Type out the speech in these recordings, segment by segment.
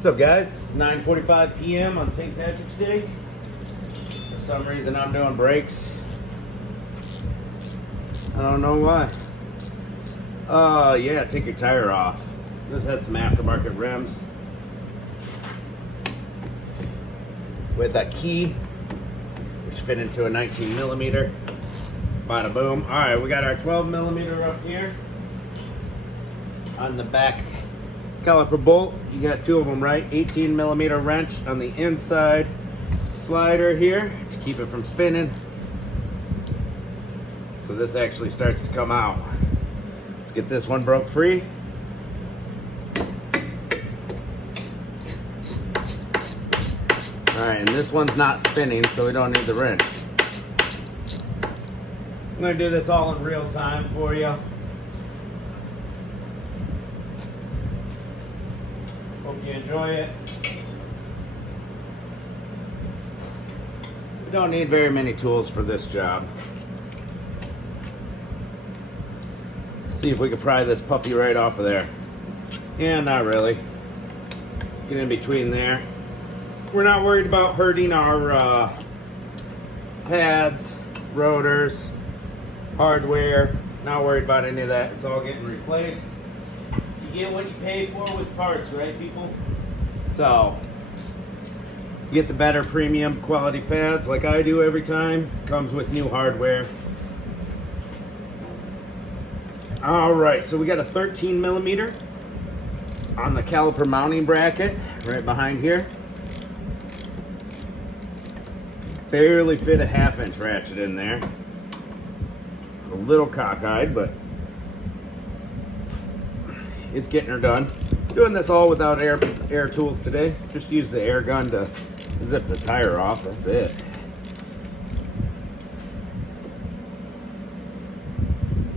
What's up, guys? It's 9:45 p.m. on St. Patrick's Day. For some reason, I'm doing brakes. I don't know why. Yeah, take your tire off. This had some aftermarket rims with a key, which fit into a 19 millimeter. Bada boom. All right, we got our 12 millimeter up here on the back caliper bolt. You got two of them, right? 18 millimeter wrench on the inside slider here to keep it from spinning. So this actually starts to come out. Let's get this one broke free. All right, and this one's not spinning, so we don't need the wrench. I'm gonna do this all in real time for you. Hope you enjoy it. We don't need very many tools for this job. Let's see if we can pry this puppy right off of there. Yeah, not really. Let's get in between there. We're not worried about hurting our pads, rotors, hardware. Not worried about any of that. It's all getting replaced. You get what you pay for with parts, right, people? So, you get the better premium quality pads like I do every time. Comes with new hardware. All right, so we got a 13 millimeter on the caliper mounting bracket right behind here. Barely fit a 1/2 inch ratchet in there. A little cockeyed, but it's getting her done. Doing this all without air tools today. Just use the air gun to zip the tire off. That's it.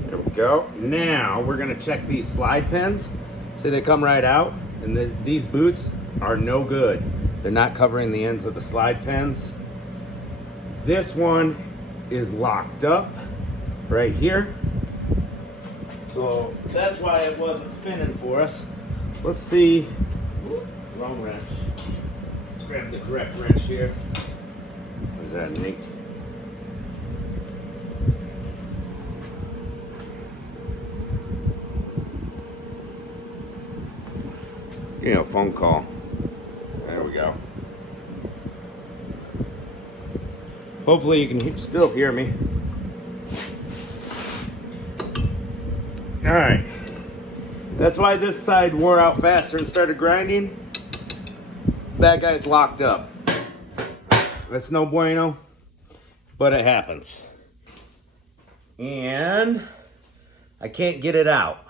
There we go. Now we're gonna check these slide pins. See, they come right out, and these boots are no good. They're not covering the ends of the slide pins. This one is locked up right here. So that's why it wasn't spinning for us. Let's see. Whoop, wrong wrench. Let's grab the correct wrench here. What is that, Nate? You know, phone call. There we go. Hopefully you can still hear me. All right. That's why this side wore out faster and started grinding. That guy's locked up. That's no bueno, but it happens. And I can't get it out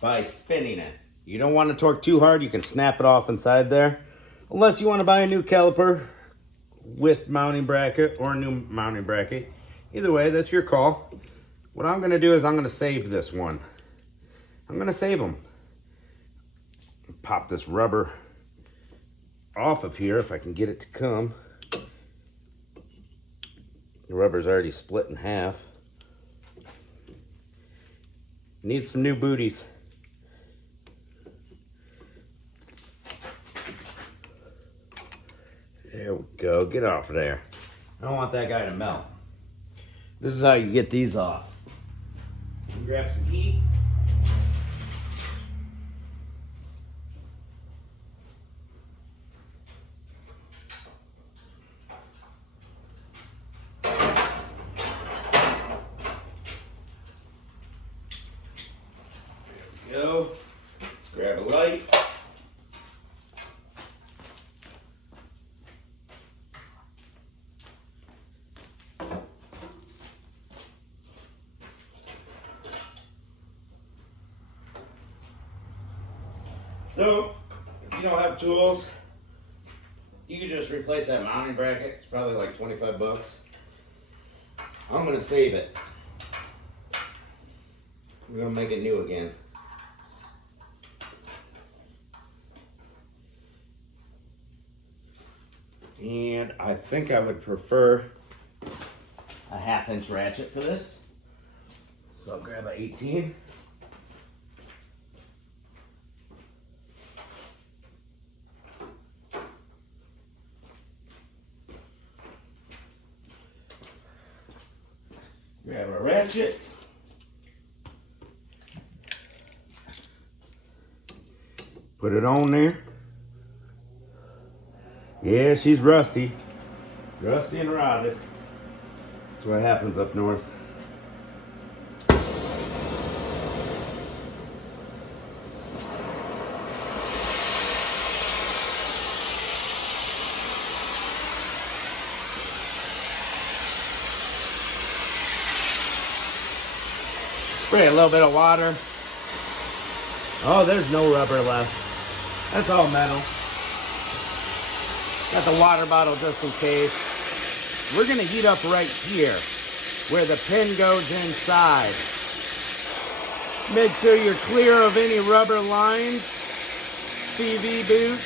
by spinning it. You don't want to torque too hard. You can snap it off inside there. Unless you want to buy a new caliper with mounting bracket or a new mounting bracket. Either way, that's your call. What I'm going to do is I'm going to save this one. I'm going to save them. Pop this rubber off of here if I can get it to come. The rubber's already split in half. Need some new booties. There we go. Get off of there. I don't want that guy to melt. This is how you get these off. You grab some heat. There we go. Grab a light. So, if you don't have tools, you can just replace that mounting bracket. It's probably like 25 bucks. I'm gonna save it. We're gonna make it new again. And I think I would prefer a 1/2 inch ratchet for this. So I'll grab an 18. ratchet. Put it on there. Yeah, she's rusty. Rusty and rotted. That's what happens up north. Spray a little bit of water. Oh, there's no rubber left. That's all metal. Got the water bottle just in case. We're gonna heat up right here where the pin goes inside. Make sure you're clear of any rubber lines, CV boots,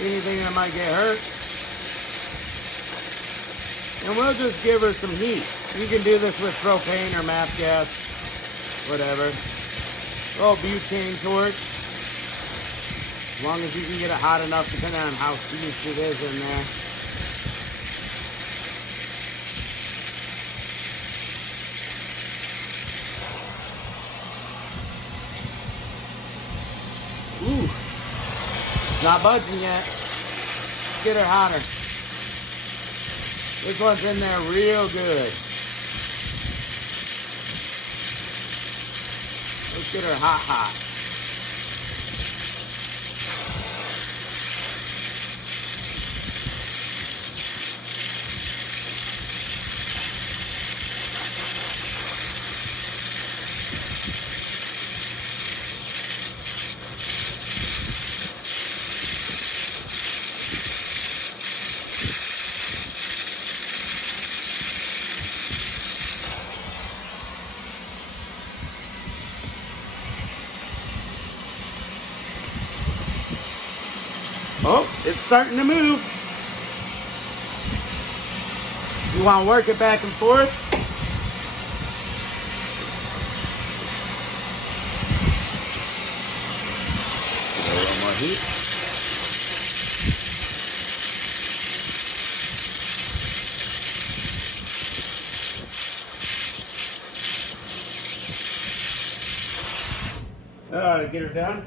anything that might get hurt. And we'll just give her some heat. You can do this with propane or MAP gas, whatever. Oh, butane torch. As long as you can get it hot enough, depending on how seized it is in there. Ooh, it's not budging yet. Get her hotter. This one's in there real good. Let's get her hot. Oh, it's starting to move. You want to work it back and forth? A little more heat. Get her done.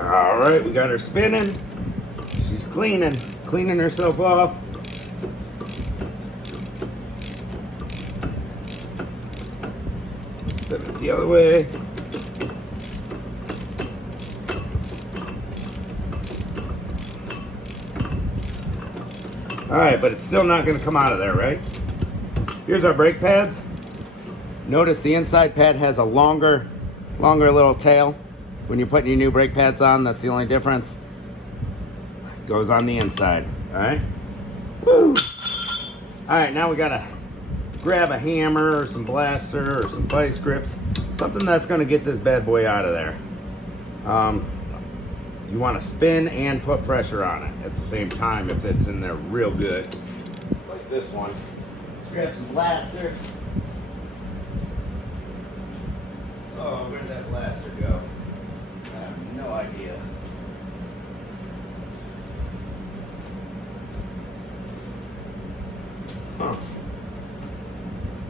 All right, we got her spinning. She's cleaning herself off. Spin it the other way. All right, but it's still not going to come out of there, right? Here's our brake pads. Notice the inside pad has a longer little tail. When you're putting your new brake pads on, that's the only difference. Goes on the inside, all right? Woo! All right, now we gotta grab a hammer or some blaster or some vice grips, something that's gonna get this bad boy out of there. You wanna spin and put pressure on it at the same time if it's in there real good. Like this one. Let's grab some blaster. Oh, where'd that blaster go? I have no idea. Huh.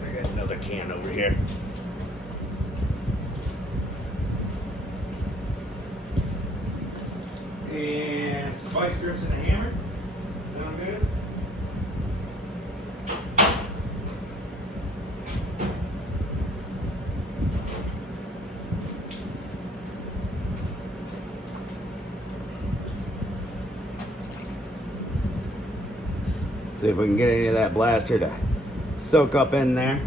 I got another can over here. And some vice grips and a hammer. Sound good? See if we can get any of that blaster to soak up in there.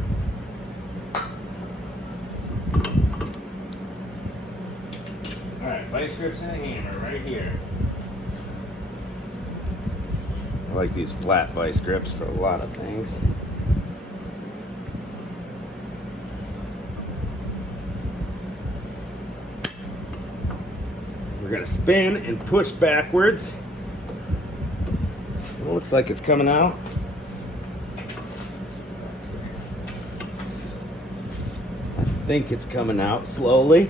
Alright, vice grips and a hammer right here. I like these flat vice grips for a lot of things. We're going to spin and push backwards. It looks like it's coming out. I think it's coming out slowly.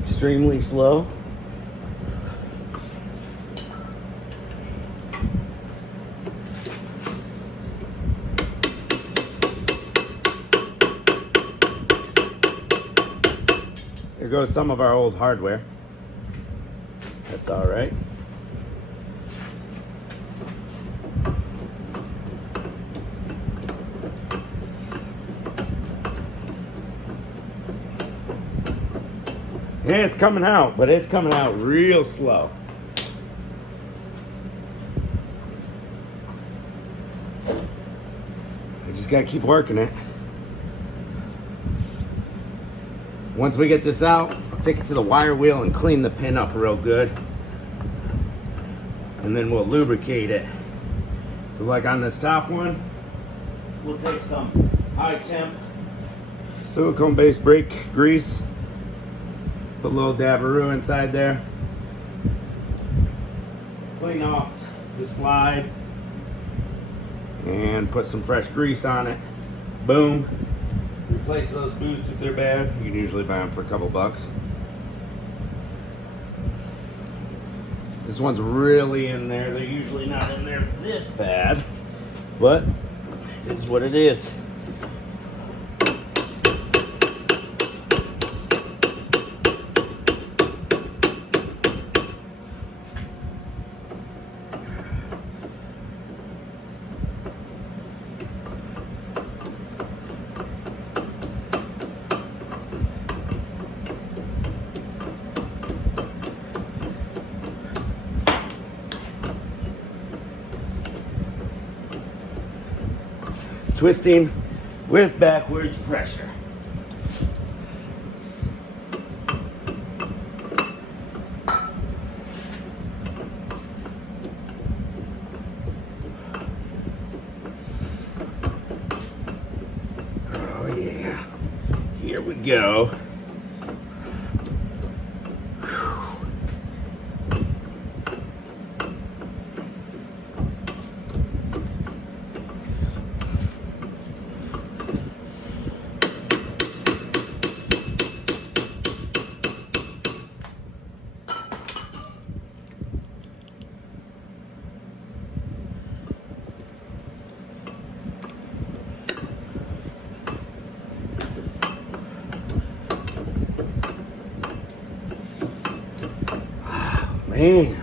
Extremely slow. There goes some of our old hardware. That's all right. Yeah, it's coming out, but it's coming out real slow. I just gotta keep working it. Once we get this out, I'll take it to the wire wheel and clean the pin up real good. And then we'll lubricate it. So like on this top one, we'll take some high temp silicone based brake grease. Put a little dabaroo inside there. Clean off the slide. And put some fresh grease on it. Boom. Replace those boots if they're bad. You can usually buy them for a couple bucks. This one's really in there. They're usually not in there this bad, but it's what it is. Twisting with backwards pressure. Oh yeah, here we go. Man,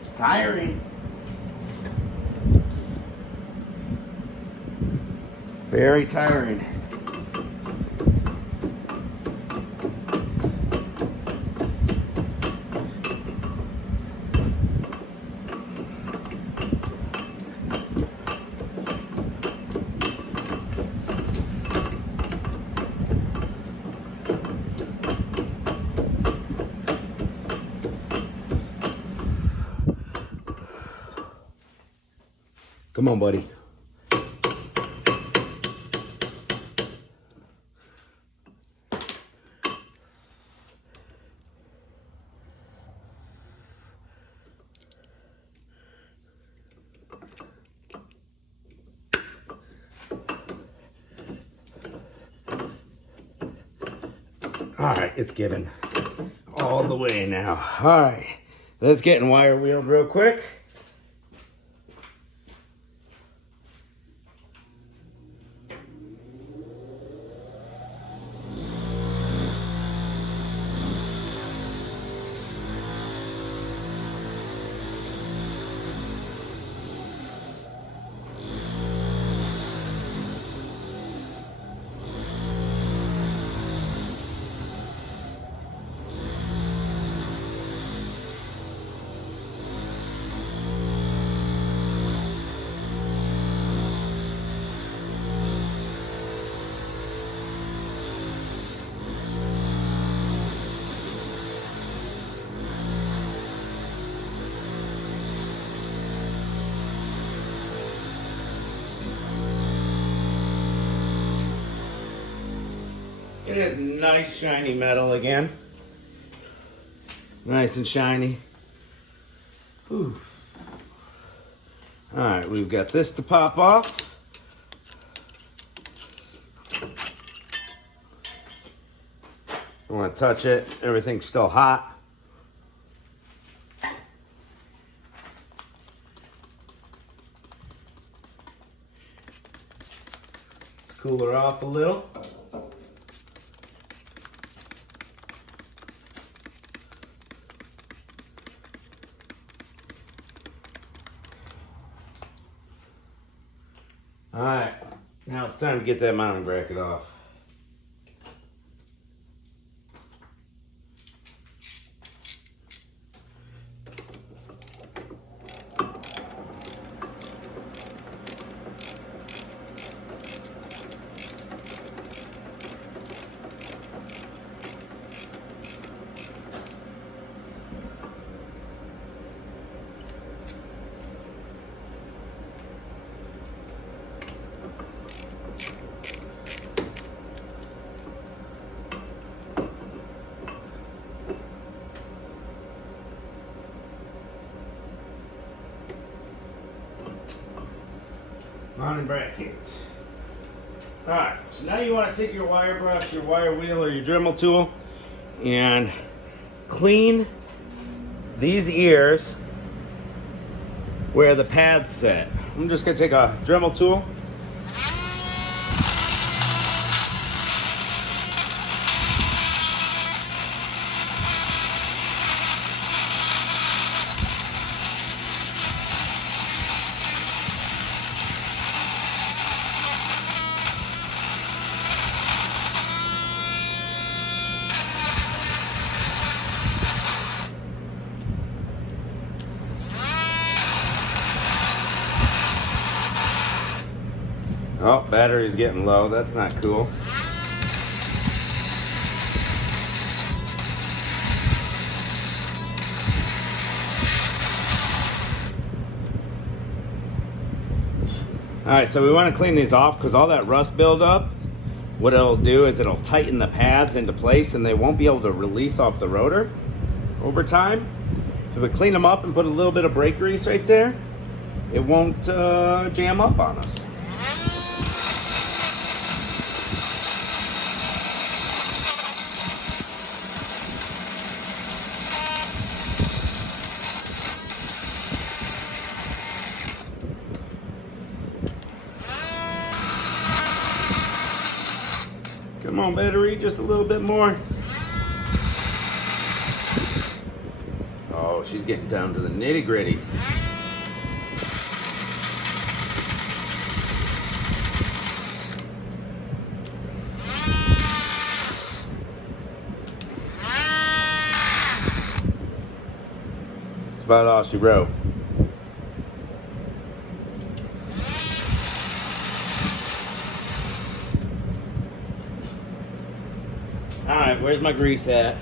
it's tiring. Very tiring. Come on, buddy. All right, it's giving all the way now. All right, let's get in wire wheeled real quick. It is nice shiny metal again. Nice and shiny. Whew. All right, we've got this to pop off. Don't want to touch it. Everything's still hot. Cool her off a little. All right, now it's time to get that mounting bracket off. Mounting brackets. Alright, so now you want to take your wire brush, your wire wheel, or your Dremel tool and clean these ears where the pads sit. I'm just going to take a Dremel tool. Oh, battery's getting low. That's not cool. Alright, so we want to clean these off because all that rust buildup, what it'll do is it'll tighten the pads into place and they won't be able to release off the rotor over time. If we clean them up and put a little bit of brake grease right there, it won't jam up on us. Come on, battery, just a little bit more. Oh, she's getting down to the nitty-gritty. That's about all she wrote. Alright, where's my grease at?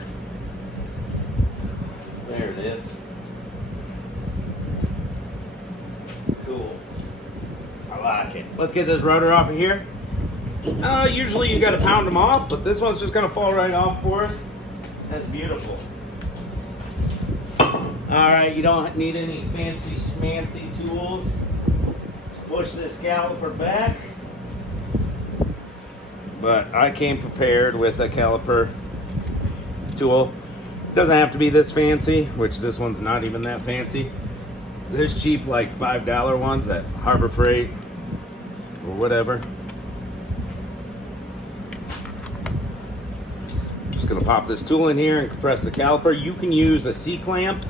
There it is. Cool. I like it. Let's get this rotor off of here. Usually you gotta pound them off, but this one's just gonna fall right off for us. That's beautiful. Alright, you don't need any fancy schmancy tools to push this caliper back. But I came prepared with a caliper tool. It doesn't have to be this fancy, which this one's not even that fancy. There's cheap like $5 ones at Harbor Freight or whatever. Just gonna pop this tool in here and compress the caliper. You can use a C-clamp,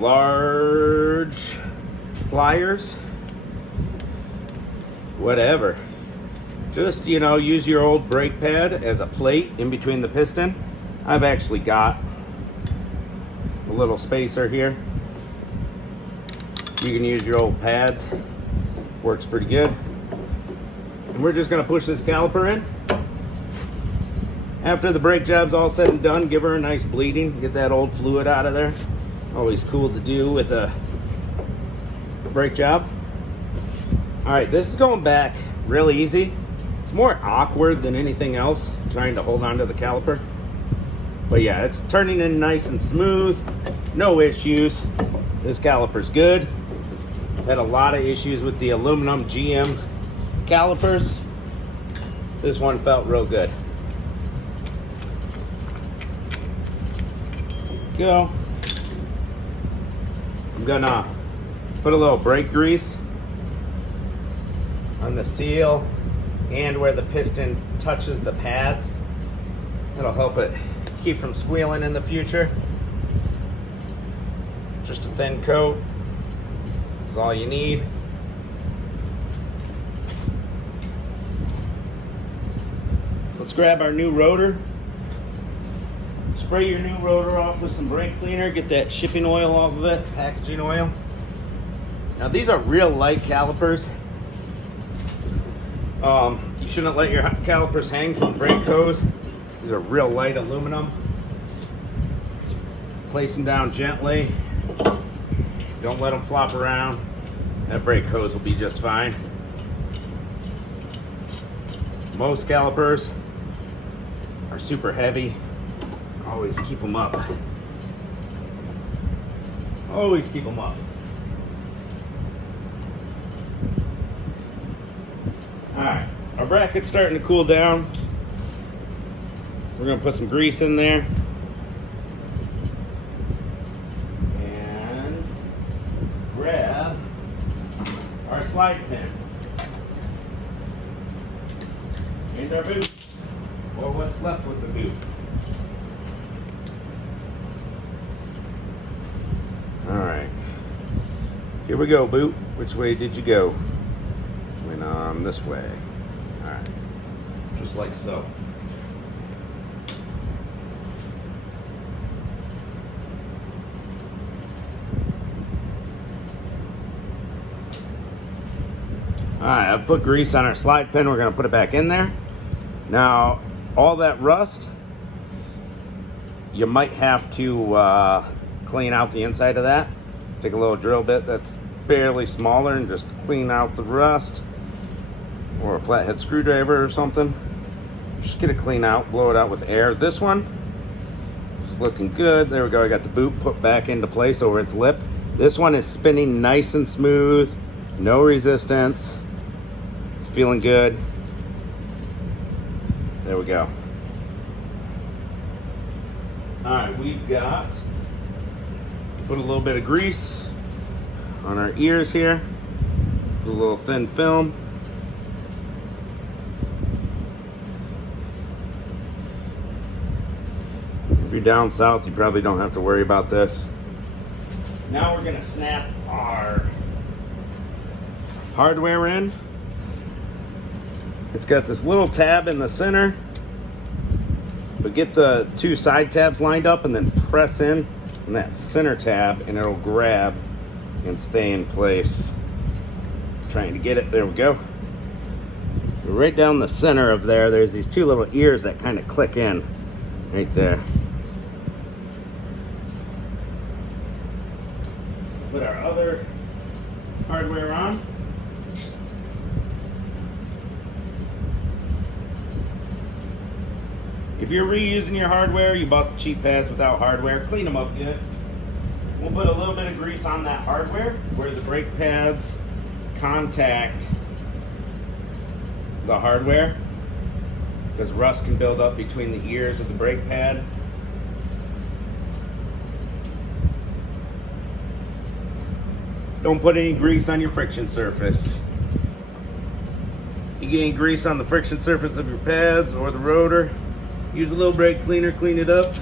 large pliers, whatever. Just, you know, use your old brake pad as a plate in between the piston. I've actually got a little spacer here. You can use your old pads. Works pretty good. And we're just going to push this caliper in. After the brake job's all said and done, give her a nice bleeding. Get that old fluid out of there. Always cool to do with a brake job. Alright, this is going back really easy. It's more awkward than anything else, trying to hold on to the caliper. But yeah, it's turning in nice and smooth. No issues. This caliper's good. Had a lot of issues with the aluminum GM calipers. This one felt real good. go. I'm gonna put a little brake grease on the seal and where the piston touches the pads. That'll help it keep from squealing in the future. Just a thin coat is all you need. Let's grab our new rotor. Spray your new rotor off with some brake cleaner. Get that shipping oil off of it, packaging oil. Now these are real light calipers. You shouldn't let your calipers hang from the brake hose. These are real light aluminum. Place them down gently. Don't let them flop around. That brake hose will be just fine. Most calipers are super heavy. Always keep them up. Always keep them up. Alright, our bracket's starting to cool down. We're going to put some grease in there. And grab our slide pin. And our boot. Or what's left with the boot. Alright. Here we go, boot. Which way did you go? Went on this way. Alright. Just like so. Alright, I've put grease on our slide pin. We're going to put it back in there. Now, all that rust, you might have to clean out the inside of that. Take a little drill bit that's fairly smaller and just clean out the rust, or a flathead screwdriver or something. Just get it clean out, blow it out with air. This one is looking good. There we go. I got the boot put back into place over its lip. This one is spinning nice and smooth, no resistance. It's feeling good. There we go. Alright, we've got, put a little bit of grease on our ears here. A little thin film. If you're down south, you probably don't have to worry about this. Now we're going to snap our hardware in. It's got this little tab in the center, but get the two side tabs lined up and then press in on that center tab and it'll grab and stay in place. Trying to get it, there we go. Right down the center of there, there's these two little ears that kind of click in right there. Put our other hardware on. If you're reusing your hardware, you bought the cheap pads without hardware, clean them up good. We'll put a little bit of grease on that hardware where the brake pads contact the hardware, because rust can build up between the ears of the brake pad. Don't put any grease on your friction surface. You get any grease on the friction surface of your pads or the rotor, use a little brake cleaner, clean it up.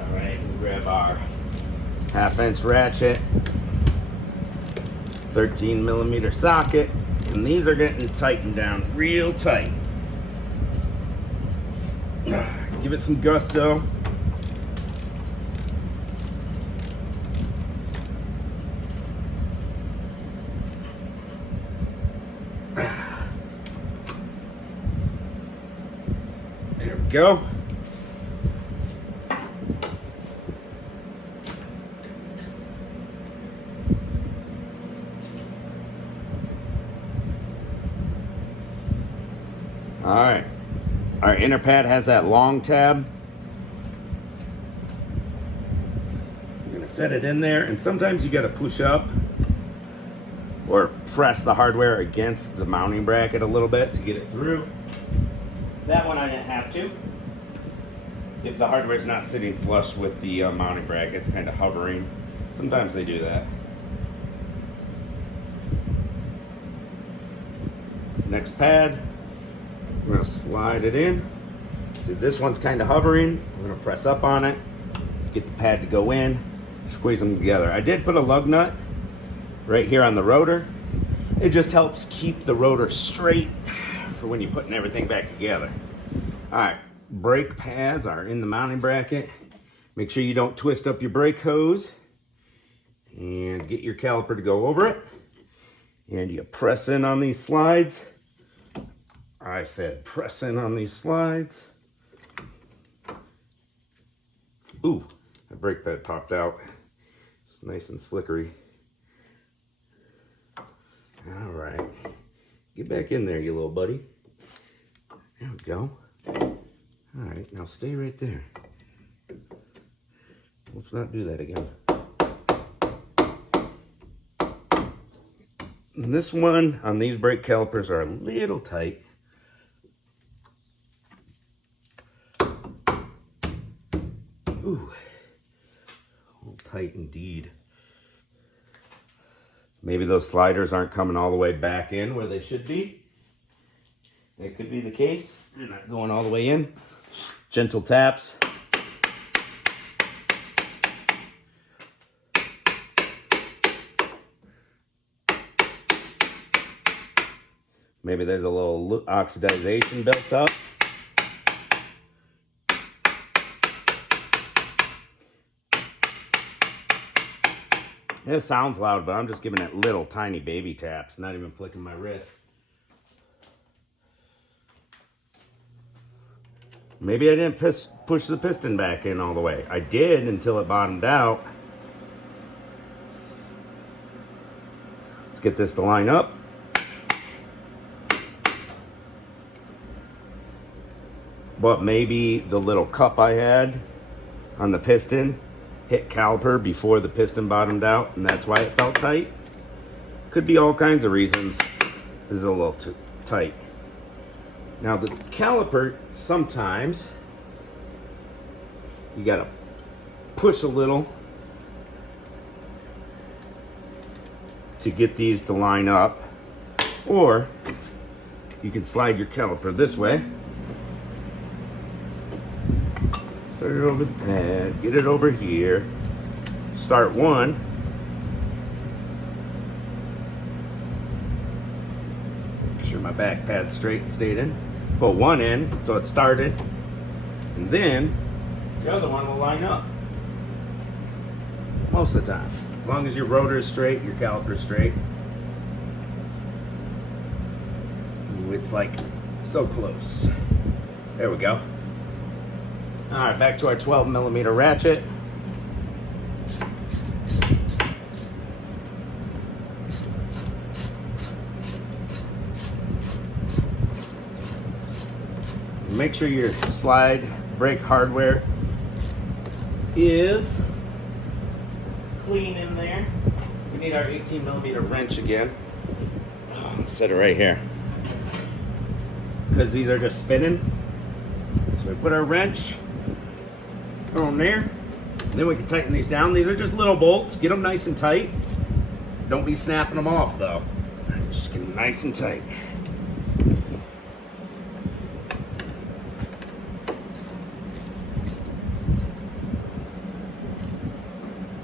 Alright, we'll grab our 1/2-inch ratchet, 13mm socket. And these are getting tightened down real tight. Give it some gusto. There we go. All right, Our inner pad has that long tab. You're gonna set it in there, and sometimes you gotta push up or press the hardware against the mounting bracket a little bit to get it through. That one I didn't have to. If the hardware's not sitting flush with the mounting bracket, it's kind of hovering. Sometimes they do that. Next pad, we're gonna slide it in. So this one's kind of hovering. We're gonna press up on it, get the pad to go in, squeeze them together. I did put a lug nut right here on the rotor. It just helps keep the rotor straight for when you're putting everything back together. All right, brake pads are in the mounting bracket. Make sure you don't twist up your brake hose, and get your caliper to go over it. And you press in on these slides. I said press in on these slides. Ooh, the brake pad popped out. It's nice and slickery. All right, get back in there, you little buddy. There we go. All right, now stay right there. Let's not do that again. And this one on these brake calipers are a little tight. Ooh, a little tight indeed. Maybe those sliders aren't coming all the way back in where they should be. That could be the case. They're not going all the way in. Gentle taps. Maybe there's a little oxidization built up. It sounds loud, but I'm just giving it little tiny baby taps, not even flicking my wrist. Maybe I didn't push the piston back in all the way. I did until it bottomed out. Let's get this to line up. But maybe the little cup I had on the piston hit caliper before the piston bottomed out, and that's why it felt tight. Could be all kinds of reasons. This is a little too tight. Now the caliper, sometimes you gotta push a little to get these to line up, or you can slide your caliper this way. Start it over the pad, get it over here, start one, make sure my back pad's straight and stayed in, put one in so it started, and then the other one will line up. Most of the time, as long as your rotor is straight, your caliper is straight. Ooh, it's like so close. There we go. All right, back to our 12mm ratchet. Make sure your slide brake hardware is clean in there. We need our 18mm wrench again. Set it right here, because these are just spinning. So we put our wrench on there, and then we can tighten these down. These are just little bolts. Get them nice and tight. Don't be snapping them off though. Just get them nice and tight.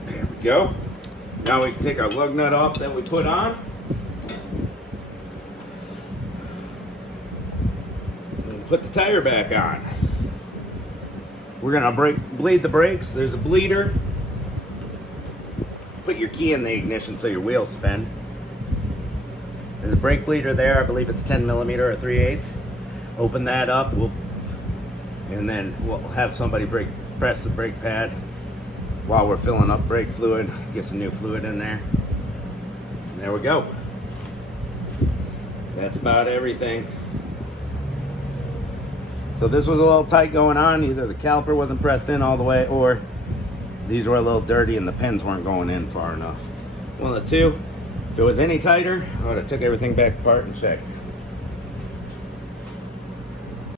There we go. Now we can take our lug nut off that we put on. And put the tire back on. We're gonna bleed the brakes. There's a bleeder. Put your key in the ignition so your wheels spin. There's a brake bleeder there. I believe it's 10mm or 3/8. Open that up, and then we'll have somebody press the brake pad while we're filling up brake fluid. Get some new fluid in there. And there we go. That's about everything. So this was a little tight going on. Either the caliper wasn't pressed in all the way, or these were a little dirty and the pins weren't going in far enough. One of the two. If it was any tighter, I would have took everything back apart and checked.